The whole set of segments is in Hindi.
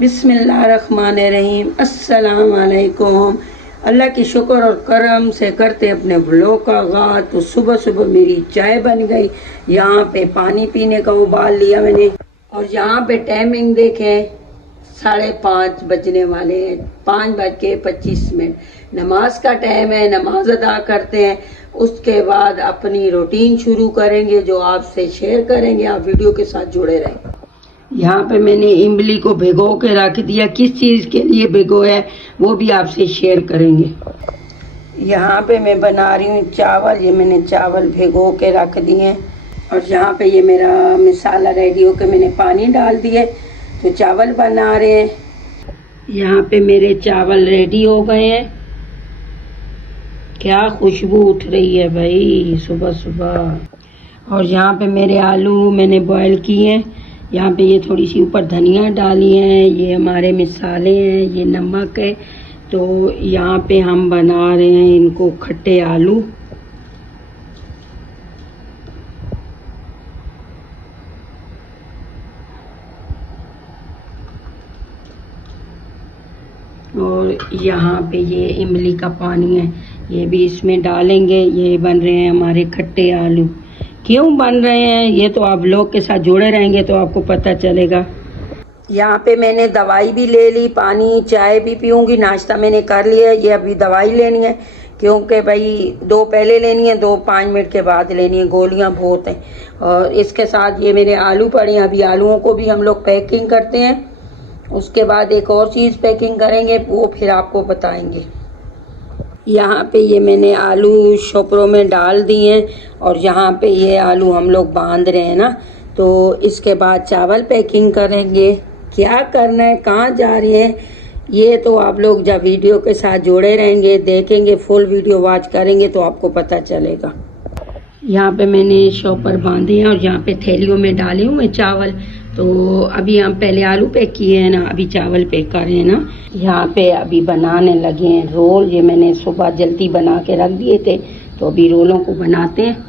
बिस्मिल्लाहिर्रहमानिर्रहीम। अस्सलाम वालेकुम। अल्लाह की शुक्र और करम से करते अपने व्लॉग का आगाज़। तो सुबह सुबह मेरी चाय बन गई। यहाँ पे पानी पीने का उबाल लिया मैंने और यहाँ पे टाइमिंग देखें 5:30 बजने वाले हैं। 5:25। नमाज का टाइम है, नमाज अदा करते हैं, उसके बाद अपनी रूटीन शुरू करेंगे जो आपसे शेयर करेंगे। आप वीडियो के साथ जुड़े रहें। यहाँ पे मैंने इमली को भिगो के रख दिया, किस चीज़ के लिए भिगो है वो भी आपसे शेयर करेंगे। यहाँ पे मैं बना रही हूँ चावल। ये मैंने चावल भिगो के रख दिए और यहाँ पे ये मेरा मसाला रेडी हो के मैंने पानी डाल दिए तो चावल बना रहे हैं। यहाँ पे मेरे चावल रेडी हो गए हैं। क्या खुशबू उठ रही है भाई सुबह सुबह। और यहाँ पे मेरे आलू मैंने बॉयल किए हैं। यहाँ पे ये थोड़ी सी ऊपर धनिया डाली हैं, ये हमारे मिसाले हैं, ये नमक है। तो यहाँ पे हम बना रहे हैं इनको खट्टे आलू। और यहाँ पे ये इमली का पानी है, ये भी इसमें डालेंगे। ये बन रहे हैं हमारे खट्टे आलू। क्यों बन रहे हैं ये तो आप लोग के साथ जुड़े रहेंगे तो आपको पता चलेगा। यहाँ पे मैंने दवाई भी ले ली, पानी चाय भी पीऊँगी, नाश्ता मैंने कर लिया। ये अभी दवाई लेनी है क्योंकि भाई 2 पहले लेनी है, 2 5 मिनट के बाद लेनी है, गोलियाँ बहुत हैं। और इसके साथ ये मेरे आलू पड़े हैं, अभी आलूओं को भी हम लोग पैकिंग करते हैं। उसके बाद एक और चीज़ पैकिंग करेंगे वो फिर आपको बताएंगे। यहाँ पे ये मैंने आलू शोपरों में डाल दिए हैं और यहाँ पे ये आलू हम लोग बांध रहे हैं ना। तो इसके बाद चावल पैकिंग करेंगे। क्या करना है, कहाँ जा रहे हैं, ये तो आप लोग जब वीडियो के साथ जुड़े रहेंगे, देखेंगे, फुल वीडियो वॉच करेंगे तो आपको पता चलेगा। यहाँ पे मैंने शॉपर बांधे हैं और यहाँ पे थैलियों में डाले हुए चावल। तो अभी हम पहले आलू पैक किए हैं ना, अभी चावल पैक कर रहे हैं ना। यहाँ पे अभी बनाने लगे हैं रोल। ये मैंने सुबह जल्दी बना के रख दिए थे तो अभी रोलों को बनाते हैं।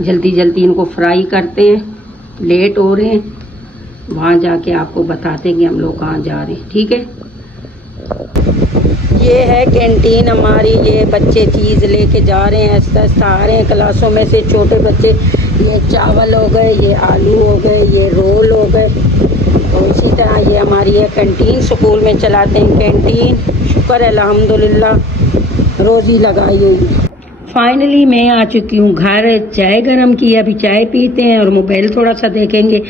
जल्दी जल्दी इनको फ्राई करते हैं, लेट हो रहे हैं। वहाँ जाके आपको बताते हैं कि हम लोग कहाँ जा रहे हैं, ठीक है। ये है कैंटीन हमारी। ये बच्चे चीज़ लेके जा रहे हैं, आस्ता आस्ता आ रहे हैं क्लासों में से छोटे बच्चे। ये चावल हो गए, ये आलू हो गए, ये रोल हो गए। तो इसी तरह ये हमारी है कैंटीन, स्कूल में चलाते हैं कैंटीन। शुक्र है अल्हम्दुलिल्लाह रोज़ी लगाई हुई। फाइनली मैं आ चुकी हूँ घर। चाय गरम की, अभी चाय पीते हैं और मोबाइल थोड़ा सा देखेंगे।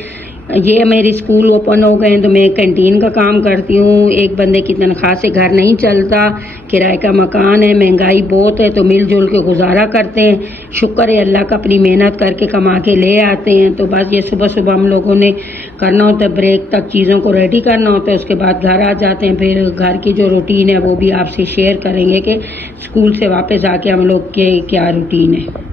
ये मेरी स्कूल ओपन हो गए हैं तो मैं कैंटीन का काम करती हूँ। एक बंदे की तनख्वाह से घर नहीं चलता, किराए का मकान है, महंगाई बहुत है, तो मिलजुल के गुजारा करते हैं। शुक्र है अल्लाह का, अपनी मेहनत करके कमा के ले आते हैं। तो बस ये सुबह सुबह हम लोगों ने करना होता है, ब्रेक तक चीज़ों को रेडी करना होता है, उसके बाद घर आ जाते हैं। फिर घर की जो रूटीन है वो भी आपसे शेयर करेंगे कि स्कूल से वापस आके हम लोग के क्या रूटीन है।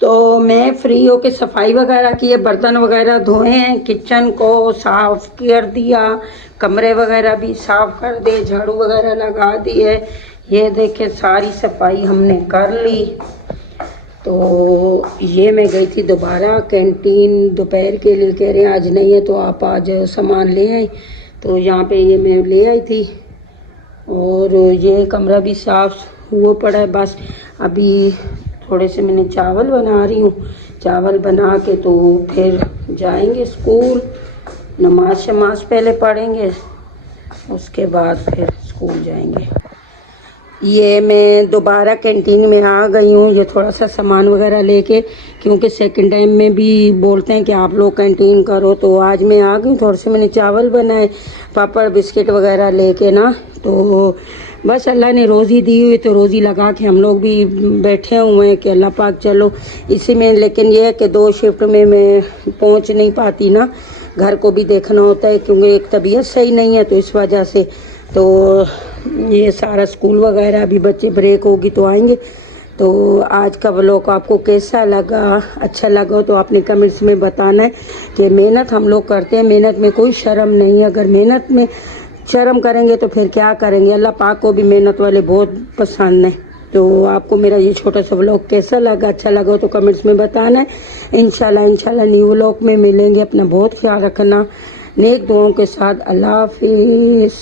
तो मैं फ्री होके सफाई वगैरह की है, बर्तन वगैरह धोए हैं, किचन को साफ कर दिया, कमरे वगैरह भी साफ कर दिए, झाड़ू वगैरह लगा दी है। ये देखें सारी सफाई हमने कर ली। तो ये मैं गई थी दोबारा कैंटीन दोपहर के लिए, कह रहे हैं आज नहीं है तो आप आज सामान ले आए। तो यहाँ पे ये मैं ले आई थी और ये कमरा भी साफ हुआ पड़ा है। बस अभी थोड़े से मैंने चावल बना रही हूँ, चावल बना के तो फिर जाएंगे स्कूल। नमाज शमाज पहले पढ़ेंगे, उसके बाद फिर स्कूल जाएंगे। ये मैं दोबारा कैंटीन में आ गई हूँ, ये थोड़ा सा सामान वगैरह लेके, क्योंकि सेकंड टाइम में भी बोलते हैं कि आप लोग कैंटीन करो। तो आज मैं आ गई, थोड़े से मैंने चावल बनाए, पापड़ बिस्किट वगैरह लेके ना। तो बस अल्लाह ने रोज़ी दी हुई तो रोज़ी लगा के हम लोग भी बैठे हुए हैं कि अल्लाह पाक चलो इसी में। लेकिन ये है कि 2 शिफ्ट में मैं पहुंच नहीं पाती ना, घर को भी देखना होता है क्योंकि एक तबीयत सही नहीं है तो इस वजह से। तो ये सारा स्कूल वगैरह अभी बच्चे ब्रेक होगी तो आएंगे। तो आज का व्लॉग आपको कैसा लगा, अच्छा लगा तो आपने कमेंट्स में बताना है कि मेहनत हम लोग करते हैं, मेहनत में कोई शर्म नहीं है। अगर मेहनत में शर्म करेंगे तो फिर क्या करेंगे। अल्लाह पाक को भी मेहनत वाले बहुत पसंद है। तो आपको मेरा ये छोटा सा व्लॉग कैसा लगा, अच्छा लगा तो कमेंट्स में बताना है। इंशाल्लाह न्यू व्लॉग में मिलेंगे। अपना बहुत ख्याल रखना, नेक दुआओं के साथ। अल्लाह हाफिज़।